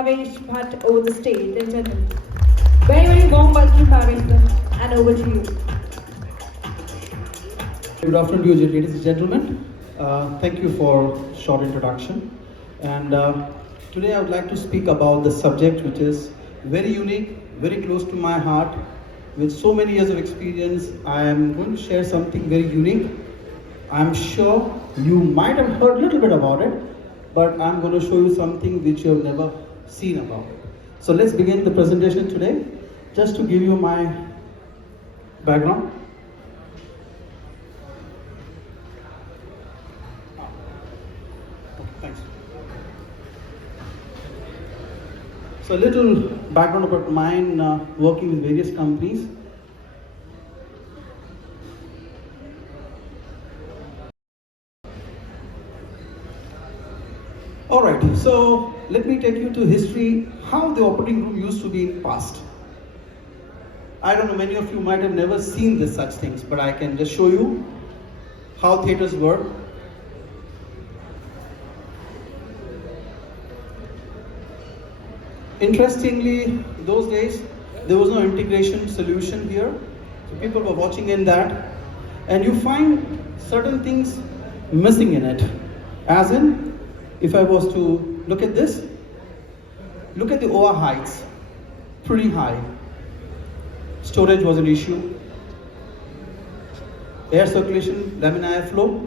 Bhavesh Bhatt over the stage and gentlemen. Very warm welcome, Bhavesh Bhatt, and over to you. Good afternoon to you, ladies and gentlemen. Thank you for short introduction. And today I would like to speak about the subject which is very unique, very close to my heart. With so many years of experience, I am going to share something very unique. I'm sure you might have heard a little bit about it, but I'm going to show you something which you have never seen about it. So let's begin the presentation today. Just to give you my background. Thanks. So a little background about mine, working with various companies. Alright, so let me take you to history, how the operating room used to be in past. I don't know, many of you might have never seen this such things, but I can just show you how theaters were. Interestingly, those days, there was no integration solution here. So people were watching in that, and you find certain things missing in it. As in, if I was to look at this, look at the OR heights, pretty high. Storage was an issue. Air circulation, laminar flow.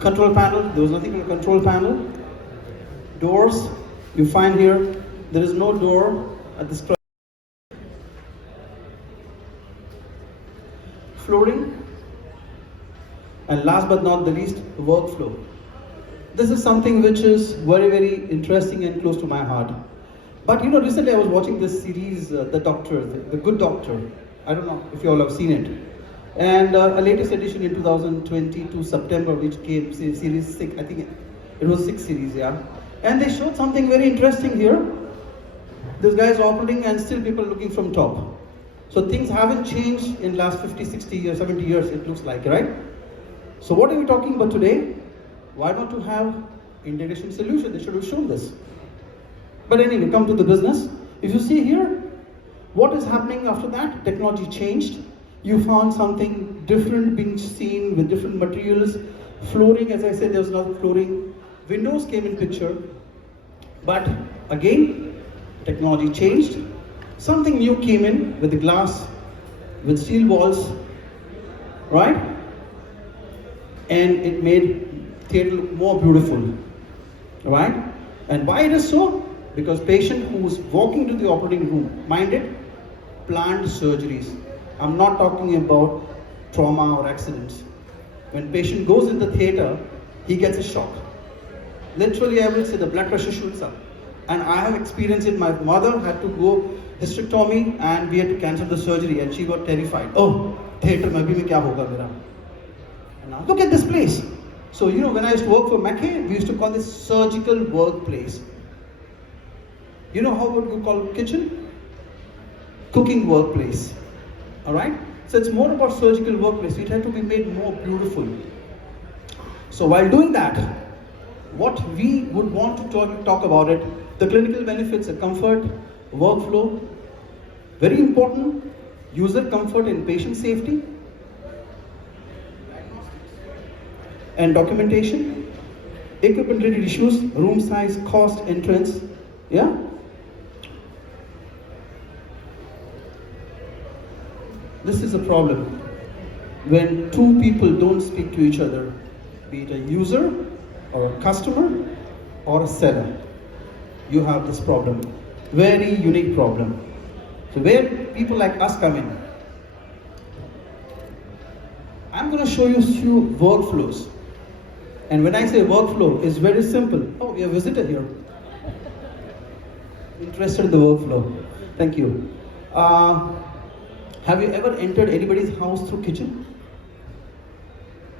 Control panel, there was nothing in the control panel. Doors, you find here, there is no door at this place. Flooring, and last but not the least, workflow. This is something which is very interesting and close to my heart. But you know, recently I was watching this series, The Doctor, the Good Doctor. I don't know if you all have seen it. And a latest edition in 2022 September, which came, series 6, I think it was 6 series, yeah. And they showed something very interesting here. This guy is operating and still people are looking from top. So things haven't changed in last 50, 60 years, 70 years, it looks like, right? So what are we talking about today? Why not to have integration solution? They should have shown this. But anyway, come to the business. If you see here, what is happening after that? Technology changed. You found something different being seen with different materials. Flooring, as I said, there was no flooring. Windows came in picture. But again, technology changed. Something new came in with the glass, with steel walls, right? And it made theatre look more beautiful, right? And why it is so? Because patient who is walking to the operating room, mind it, planned surgeries. I'm not talking about trauma or accidents. When patient goes in the theatre, he gets a shock. Literally, I will say the blood pressure shoots up. And I have experienced it. My mother had to go hysterectomy and we had to cancel the surgery and she got terrified. Oh, theatre mein abhi mein kya hoga mera? And now look at this place. So you know, when I used to work for McKay, we used to call this surgical workplace. You know how would you call kitchen? Cooking workplace. Alright? So it's more about surgical workplace. It had to be made more beautiful. So while doing that, what we would want to talk about it, the clinical benefits, the comfort, workflow, very important, user comfort and patient safety, and documentation, equipment related issues, room size, cost, entrance, yeah? This is a problem when two people don't speak to each other, be it a user or a customer or a seller. You have this problem, very unique problem. So where people like us come in, I'm going to show you a few workflows. And when I say workflow, it's very simple. Oh, we have a visitor here. Interested in the workflow. Thank you. Have you ever entered anybody's house through kitchen?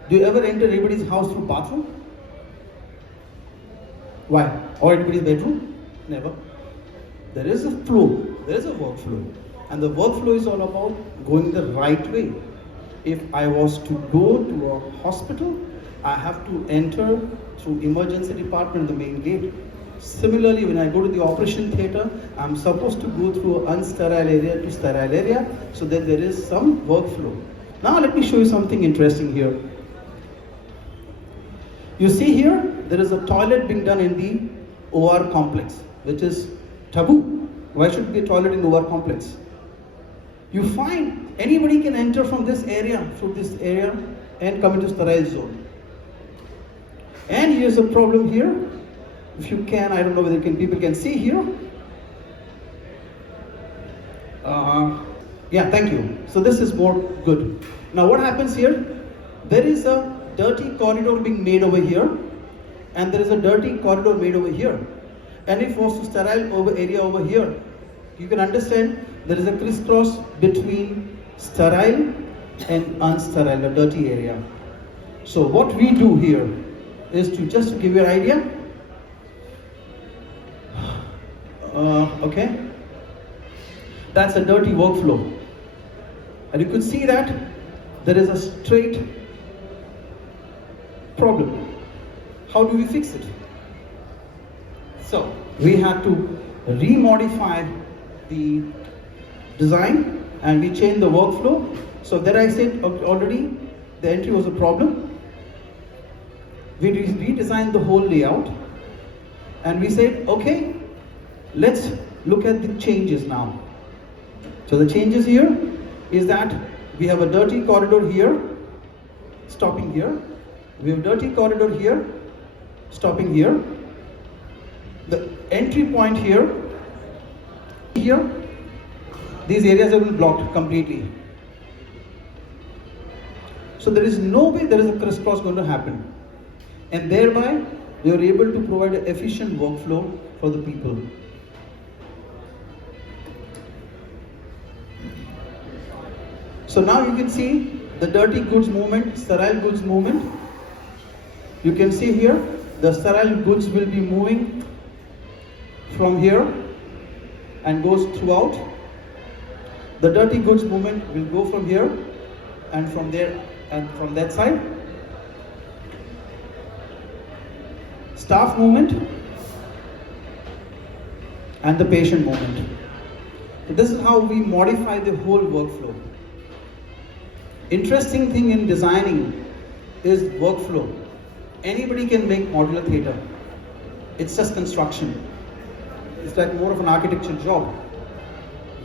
Do you ever enter anybody's house through bathroom? Why? Or anybody's bedroom? Never. There is a flow, there is a workflow. And the workflow is all about going the right way. If I was to go to a hospital, I have to enter through emergency department, the main gate. Similarly, when I go to the operation theatre, I'm supposed to go through unsterile area to sterile area, so that there is some workflow. Now let me show you something interesting here. You see here, there is a toilet being done in the OR complex, which is taboo. Why should be a toilet in OR complex? You find anybody can enter from this area, through this area, and come into sterile zone. And here's a problem here. If you can, I don't know whether people can see here. Yeah, thank you. So this is more good. Now what happens here? There is a dirty corridor being made over here, and there is a dirty corridor made over here. And if it was to sterile area over here, you can understand there is a crisscross between sterile and unsterile, a dirty area. So what we do here is to just to give you an idea. Okay, that's a dirty workflow, and you could see that there is a straight problem. How do we fix it? So we had to remodify the design, and we changed the workflow. So that I said already, the entry was a problem. We redesigned the whole layout, and we said, okay, let's look at the changes now. So the changes here is that we have a dirty corridor here, stopping here. We have a dirty corridor here, stopping here. The entry point here, these areas have been blocked completely. So there is no way there is a crisscross going to happen. And thereby, we are able to provide an efficient workflow for the people. So now you can see the dirty goods movement, sterile goods movement. You can see here, the sterile goods will be moving from here and goes throughout. The dirty goods movement will go from here and from there and from that side. Staff movement and the patient movement. So this is how we modify the whole workflow. Interesting thing in designing is workflow. Anybody can make modular theatre. It's just construction. It's like more of an architectural job.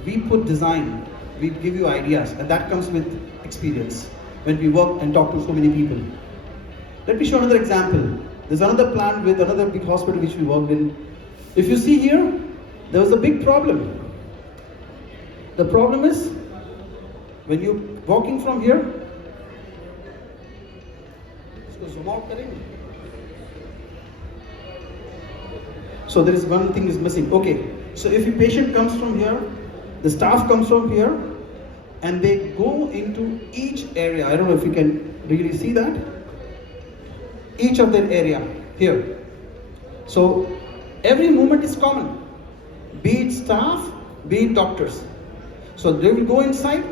We put design, we give you ideas, and that comes with experience when we work and talk to so many people. Let me show another example. There's another plant with another big hospital which we worked in. If you see here, there was a big problem. The problem is, when you're walking from here, zoom out करेंगे. So there is one thing is missing. Okay, so if a patient comes from here, the staff comes from here, and they go into each area. I don't know if you can really see that. Each of that area here. So every movement is common, be it staff, be it doctors. So they will go inside.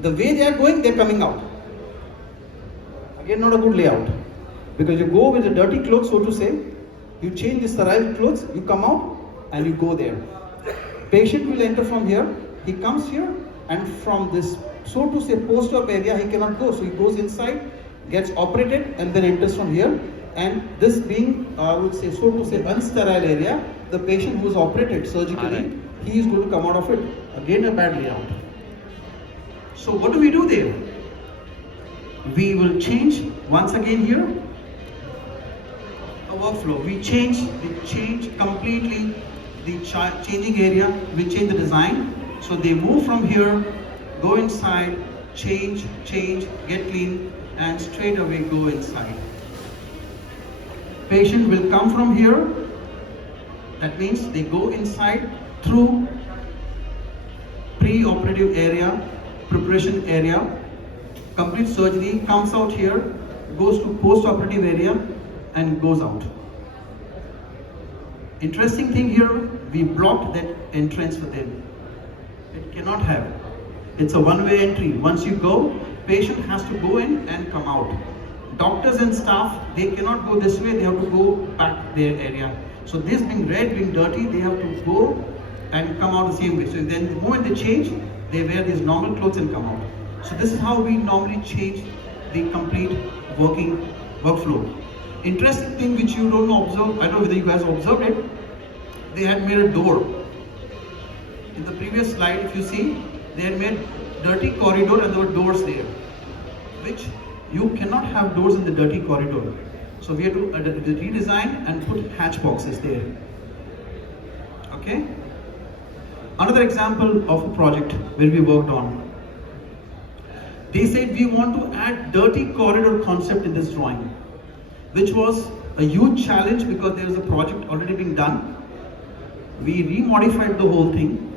The way they are going, they are coming out. Again, not a good layout, because you go with the dirty clothes, so to say, you change the sterile clothes, you come out and you go there. Patient will enter from here, he comes here, and from this, so to say, post-op area, he cannot go. So he goes inside, gets operated, and then enters from here. And this being, I would say, so to say, unsterile area, the patient who is operated surgically, he is going to come out of it. Again, a bad layout. So what do we do there? We will change once again here a workflow. We change completely the changing area. We change the design. So they move from here, go inside, change, get clean, and straight away go inside. Patient will come from here. That means they go inside through pre-operative area, preparation area, complete surgery, comes out here, goes to post-operative area, and goes out. Interesting thing here, we blocked that entrance for them. It cannot have. It's a one-way entry. Once you go, patient has to go in and come out. doctors and staff, they cannot go this way, they have to go back their area. So this being red, being dirty, they have to go and come out the same way. So then the moment they change, they wear these normal clothes and come out. So this is how we normally change the complete working workflow. Interesting thing which you don't observe, I don't know whether you guys observed it, they had made a door. In the previous slide, if you see, they had made dirty corridor and there were doors there, which you cannot have doors in the dirty corridor. So we had to redesign and put hatch boxes there. Okay. Another example of a project where we worked on. They said we want to add dirty corridor concept in this drawing, which was a huge challenge because there was a project already being done. We remodified the whole thing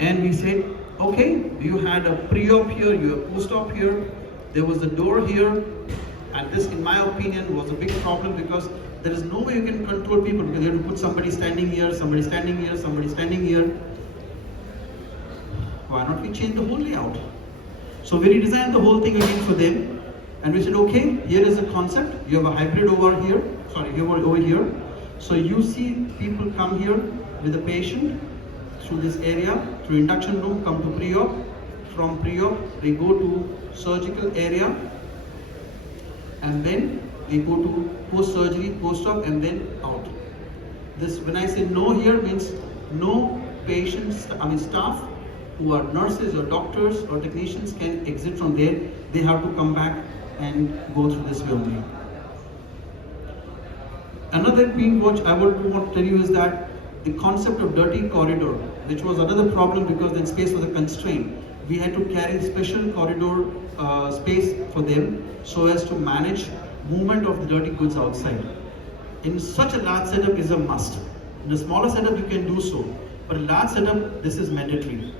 and we said, okay, you had a pre-op here, you have post-op here, there was a door here, and this, in my opinion, was a big problem because there is no way you can control people because you have to put somebody standing here, somebody standing here, somebody standing here. Why not we change the whole layout? So we redesigned the whole thing again for them, and we said, okay, here is a concept. You have a hybrid over here, over here. So you see people come here with a patient through this area, through induction room, come to pre-op. From pre-op, they go to surgical area, and then they go to post-surgery, post-op, and then out. This, when I say no here, means no patients, staff who are nurses or doctors or technicians can exit from there. They have to come back and go through this way only. Another thing which I would want to tell you is that the concept of dirty corridor, which was another problem because then space was a constraint. We had to carry special corridor space for them so as to manage movement of the dirty goods outside. In such a large setup is a must. In a smaller setup you can do so, but a large setup, this is mandatory.